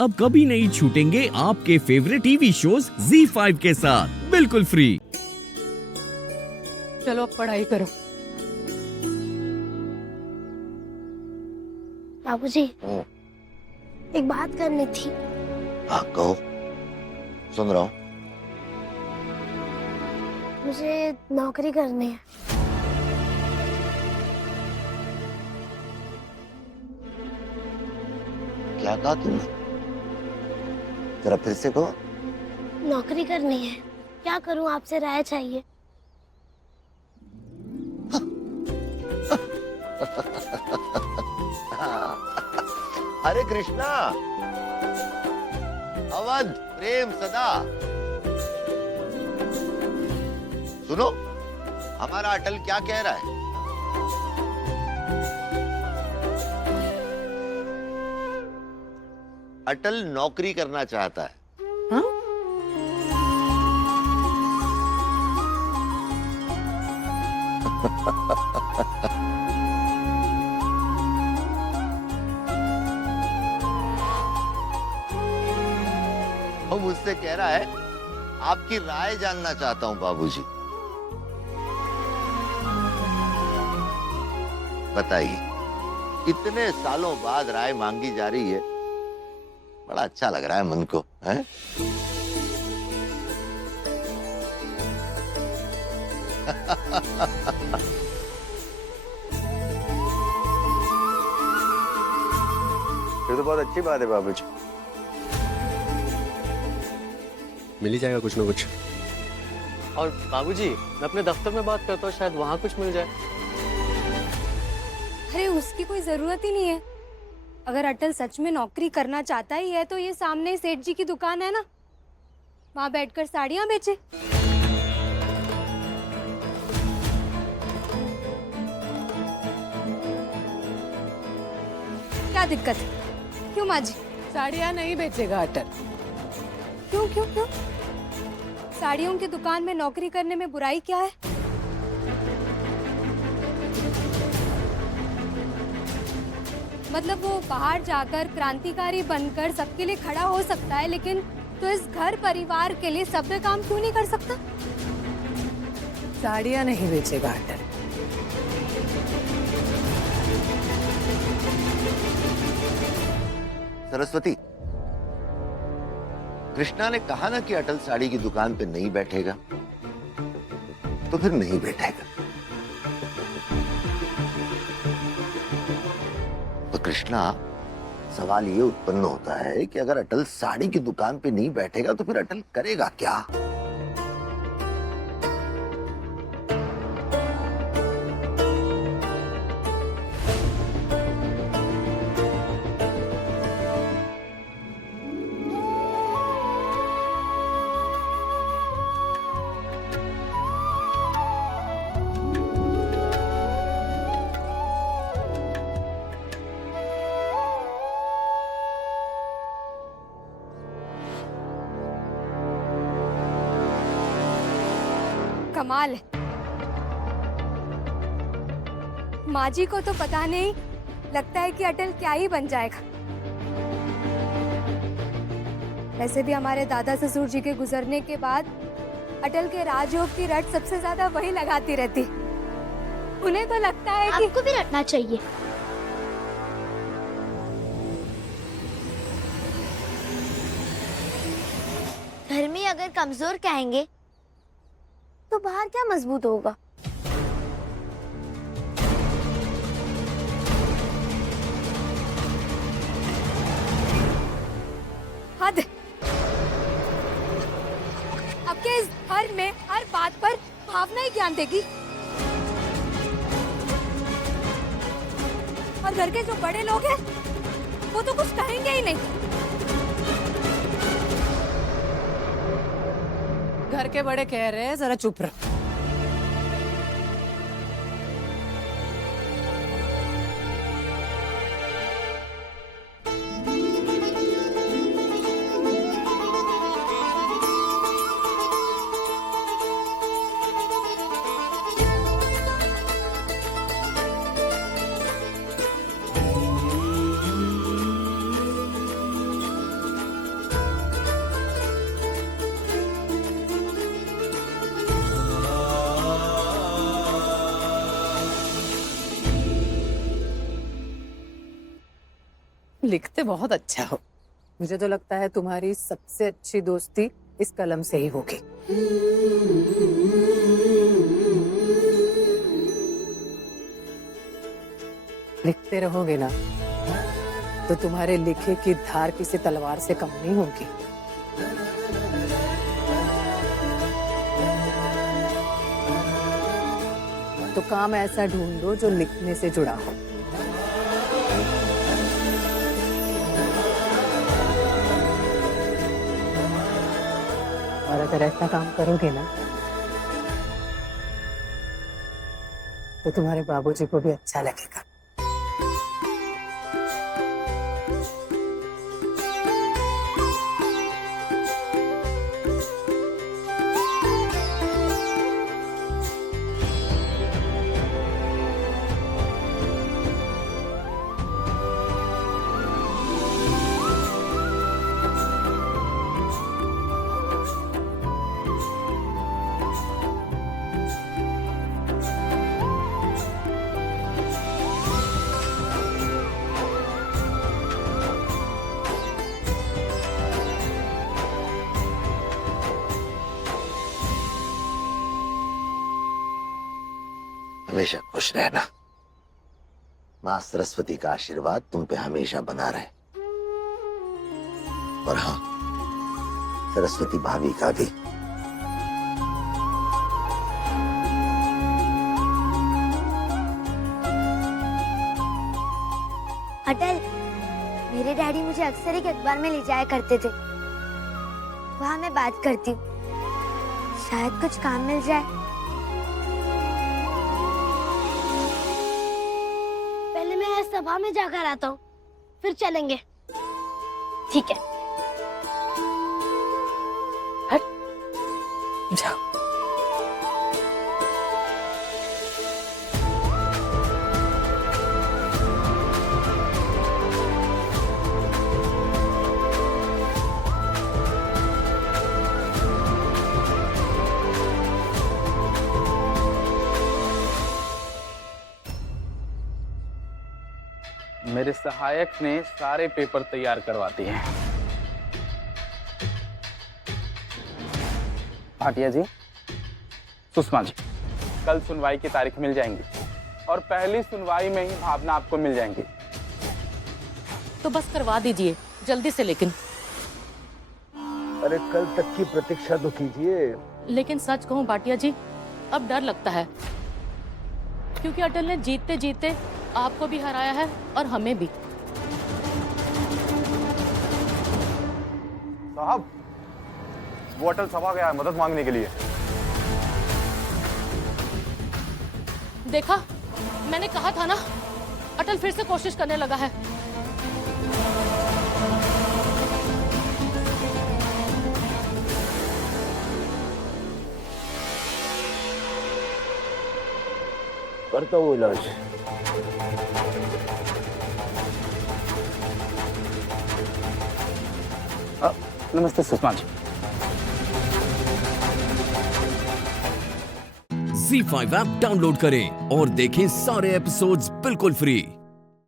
अब कभी नहीं छूटेंगे आपके फेवरेट टीवी शोज ZEE5 के साथ बिल्कुल फ्री। चलो अब पढ़ाई करो। बाबूजी, एक बात करनी थी। हाँ कहो, सुन रहा हूँ। मुझे नौकरी करनी है। क्या कहा तुमने? जरा फिर से कहो। नौकरी करनी है, क्या करूं? आपसे राय चाहिए। अरे कृष्णा, अवध प्रेम सदा। सुनो, हमारा अटल क्या कह रहा है? अटल नौकरी करना चाहता है। हाँ? वो मुझसे कह रहा है आपकी राय जानना चाहता हूं बाबूजी। बताइए, इतने सालों बाद राय मांगी जा रही है, बड़ा अच्छा लग रहा है मन को, हैं? ये तो बहुत अच्छी बात है बाबूजी। मिल ही जाएगा कुछ ना कुछ। और बाबूजी, मैं अपने दफ्तर में बात करता हूँ, शायद वहाँ कुछ मिल जाए। अरे उसकी कोई जरूरत ही नहीं है। अगर अटल सच में नौकरी करना चाहता ही है तो ये सामने सेठ जी की दुकान है ना, वहां बैठकर साड़ियां बेचे। क्या दिक्कत है? क्यों माँ जी? साड़ियाँ नहीं बेचेगा अटल। क्यों क्यों क्यों? साड़ियों की दुकान में नौकरी करने में बुराई क्या है? मतलब वो बाहर जाकर क्रांतिकारी बनकर सबके लिए खड़ा हो सकता है, लेकिन तो इस घर परिवार के लिए सभ्य काम क्यों नहीं कर सकता? साड़ियाँ नहीं बेचेगा अटल। सरस्वती, कृष्णा ने कहा ना कि अटल साड़ी की दुकान पे नहीं बैठेगा, तो फिर नहीं बैठेगा। तो कृष्णा, सवाल ये उत्पन्न होता है कि अगर अटल साड़ी की दुकान पे नहीं बैठेगा तो फिर अटल करेगा क्या? कमाल है। माँ जी को तो पता नहीं, लगता है कि अटल क्या ही बन जाएगा। वैसे भी हमारे दादा ससुर जी के गुजरने के बाद अटल के राजयोग की रट सबसे ज्यादा वही लगाती रहती। उन्हें तो लगता है कि आपको भी रटना चाहिए। घर में अगर कमजोर कहेंगे तो बाहर क्या मजबूत होगा? हद। अब के इस घर में हर बात पर भावना ही ज्ञान देगी। और घर के जो बड़े लोग हैं वो तो कुछ कहेंगे ही नहीं। घर के बड़े कह रहे हैं, जरा चुप रहो। लिखते बहुत अच्छा हो। मुझे तो लगता है तुम्हारी सबसे अच्छी दोस्ती इस कलम से ही होगी। लिखते रहोगे ना तो तुम्हारे लिखे की धार किसी तलवार से कम नहीं होगी। तो काम ऐसा ढूंढो जो लिखने से जुड़ा हो। और अगर ऐसा काम करोगे ना तो तुम्हारे बाबूजी को भी अच्छा लगेगा। हमेशा खुश रहना। माँ सरस्वती का आशीर्वाद तुम पे हमेशा बना रहे। और हाँ, सरस्वती भाभी का भी। अटल, मेरे डैडी मुझे अक्सर एक अखबार में ले जाया करते थे। वहाँ मैं बात करती हूँ, शायद कुछ काम मिल जाए। पहले मैं सभा में जाकर आता हूँ, फिर चलेंगे। ठीक है। जाओ। मेरे सहायक ने सारे पेपर तैयार करवा दिए हैं। भाटिया जी, सुषमा जी, कल सुनवाई की तारीख मिल जाएंगी और पहली सुनवाई में ही भावना आपको मिल जाएंगी। तो बस करवा दीजिए जल्दी से। लेकिन अरे कल तक की प्रतीक्षा तो कीजिए। लेकिन सच कहूं भाटिया जी, अब डर लगता है, क्योंकि अटल ने जीतते जीतते आपको भी हराया है और हमें भी। साहब, वो अटल सभा गया है मदद मांगने के लिए। देखा, मैंने कहा था ना, अटल फिर से कोशिश करने लगा है। करता हूँ इलाज। नमस्ते Sushma ji. Z5 app download करें और देखें सारे एपिसोड्स बिल्कुल फ्री।